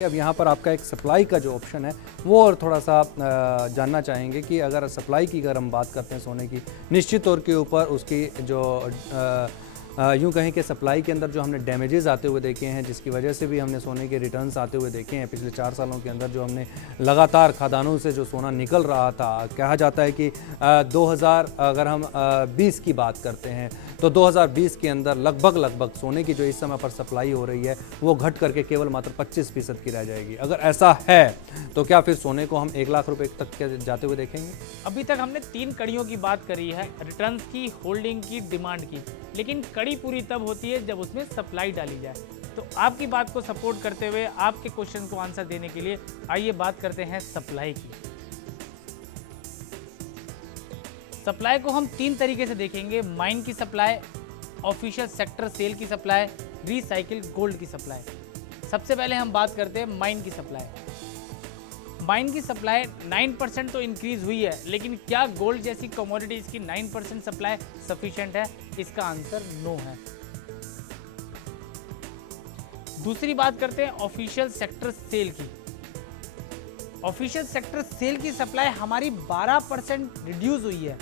अब यहाँ पर आपका एक सप्लाई का जो ऑप्शन है वो और थोड़ा सा जानना चाहेंगे कि अगर सप्लाई की अगर हम बात करते हैं सोने की, निश्चित तौर के ऊपर उसकी जो यूँ कहें कि सप्लाई के अंदर जो हमने डैमेजेस आते हुए देखे हैं, जिसकी वजह से भी हमने सोने के रिटर्न्स आते हुए देखे हैं पिछले 4 सालों के अंदर, जो हमने लगातार खदानों से जो सोना निकल रहा था। कहा जाता है कि 2000 अगर हम 20 की बात करते हैं तो 2020 के अंदर लगभग सोने की जो इस समय पर सप्लाई हो रही है वो घट करके केवल मात्र 25% की रह जाएगी। अगर ऐसा है तो क्या फिर सोने को हम 1 लाख रुपए तक के जाते हुए देखेंगे? अभी तक हमने 3 कड़ियों की बात करी है, रिटर्न्स की, होल्डिंग की, डिमांड की, लेकिन कड़ी पूरी तब होती है जब उसमें सप्लाई डाली जाए। तो आपकी बात को सपोर्ट करते हुए आपके क्वेश्चन को आंसर देने के लिए आइए बात करते हैं सप्लाई की। सप्लाई को हम 3 तरीके से देखेंगे: माइन की सप्लाई, ऑफिशियल सेक्टर सेल की सप्लाई, रिसाइकिल गोल्ड की सप्लाई। सबसे पहले हम बात करते हैं माइन की सप्लाई। माइन की सप्लाई 9% तो इंक्रीज हुई है, लेकिन क्या गोल्ड जैसी कमोडिटीज की 9% सप्लाई सफिशिएंट है? इसका आंसर नो है। दूसरी बात करते हैं ऑफिशियल सेक्टर सेल की। ऑफिशियल सेक्टर सेल की सप्लाई हमारी 12% रिड्यूस हुई है।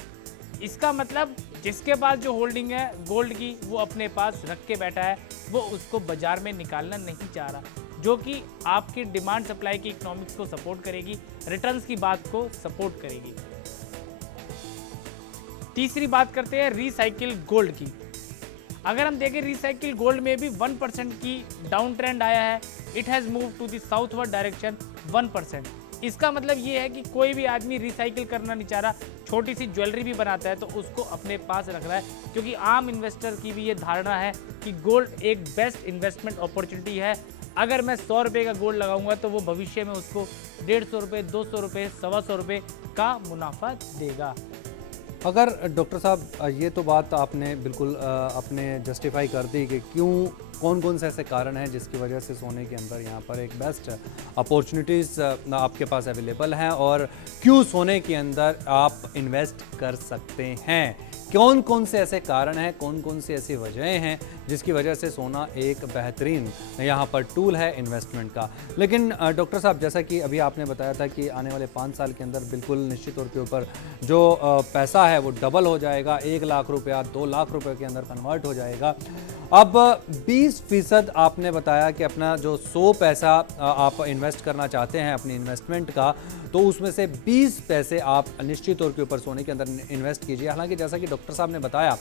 इसका मतलब जिसके पास जो होल्डिंग है गोल्ड की वो अपने पास रख के बैठा है, वो उसको बाजार में निकालना नहीं चाह रहा, जो कि आपकी डिमांड सप्लाई की इकोनॉमिक्स को सपोर्ट करेगी, रिटर्न्स की बात को सपोर्ट करेगी। तीसरी बात करते हैं रिसाइकिल गोल्ड की। अगर हम देखें रिसाइकिल गोल्ड में भी 1% की डाउन ट्रेंड आया है। It has move to the southward direction 1%। इसका मतलब ये है कि कोई भी आदमी रिसाइकिल करना नहीं चाह रहा, छोटी सी ज्वेलरी भी बनाता है तो उसको अपने पास रख रहा है, क्योंकि आम इन्वेस्टर की भी ये धारणा है कि गोल्ड एक बेस्ट इन्वेस्टमेंट अपॉर्चुनिटी है। अगर मैं 100 रुपये का गोल्ड लगाऊंगा तो वो भविष्य में उसको 150 रुपये, 200 रुपये, 125 रुपये का मुनाफा देगा। अगर डॉक्टर साहब ये तो बात आपने बिल्कुल अपने जस्टिफाई कर दी कि क्यों, कौन से ऐसे कारण हैं जिसकी वजह से सोने के अंदर यहाँ पर एक बेस्ट अपॉर्चुनिटीज़ आपके पास अवेलेबल हैं, और क्यों सोने के अंदर आप इन्वेस्ट कर सकते हैं। कौन से ऐसे कारण हैं, कौन सी ऐसी वजहें हैं जिसकी वजह से सोना एक बेहतरीन यहाँ पर टूल है इन्वेस्टमेंट का। लेकिन डॉक्टर साहब, जैसा कि अभी आपने बताया था कि आने वाले 5 साल के अंदर बिल्कुल निश्चित तौर के ऊपर जो पैसा है वो डबल हो जाएगा, 1 लाख रुपया 2 लाख रुपए के अंदर कन्वर्ट हो जाएगा। अब 20% आपने बताया कि अपना जो 100 पैसा आप इन्वेस्ट करना चाहते हैं अपनी इन्वेस्टमेंट का, तो उसमें से 20 पैसे आप निश्चित तौर के ऊपर सोने के अंदर इन्वेस्ट कीजिए। हालांकि जैसा कि डॉक्टर साहब ने बताया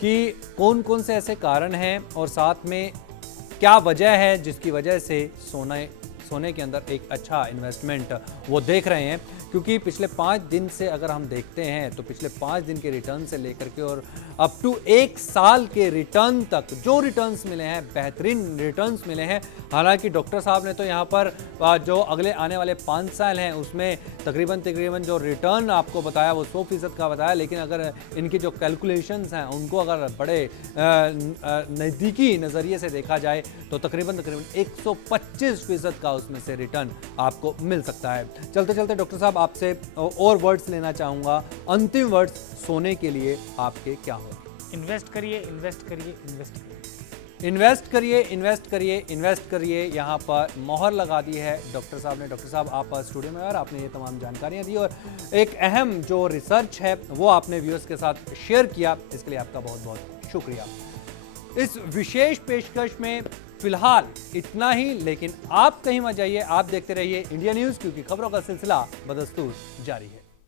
कि कौन से ऐसे कारण हैं और साथ में क्या वजह है जिसकी वजह से सोने के अंदर एक अच्छा इन्वेस्टमेंट वो देख रहे हैं, क्योंकि पिछले 5 दिन से अगर हम देखते हैं तो पिछले 5 दिन के रिटर्न से लेकर के और अप टू 1 साल के रिटर्न तक जो रिटर्न्स मिले हैं, बेहतरीन रिटर्न्स मिले हैं। हालांकि डॉक्टर साहब ने तो यहाँ पर जो अगले आने वाले 5 साल हैं उसमें तकरीबन जो रिटर्न आपको बताया वो 100% का बताया, लेकिन अगर इनकी जो कैलकुलेशंस हैं उनको अगर बड़े नज़दीकी नज़रिए से देखा जाए तो तकरीबन 125% का उसमें से रिटर्न आपको मिल सकता है। चलते डॉक्टर साहब आपसे और वर्ड्स लेना चाहूँगा, अंतिम वर्ड्स सोने के लिए आपके क्या हो? इन्वेस्ट करिए, इन्वेस्ट करिए, इन्वेस्ट करिए, इन्वेस्ट करिए, इन्वेस्ट करिए, इन्वेस्ट करिए। यहाँ पर मोहर लगा दी है डॉक्टर साहब ने। डॉक्टर साहब आप स्टूडियो में और आपने ये तमाम जानकारियाँ दी और एक अहम जो रिसर्च है वो आपने व्यूअर्स के साथ शेयर किया, इसके लिए आपका बहुत बहुत शुक्रिया। इस विशेष पेशकश में फिलहाल इतना ही, लेकिन आप कहीं मत जाइए, आप देखते रहिए इंडिया न्यूज़, क्योंकि खबरों का सिलसिला बदस्तूर जारी है।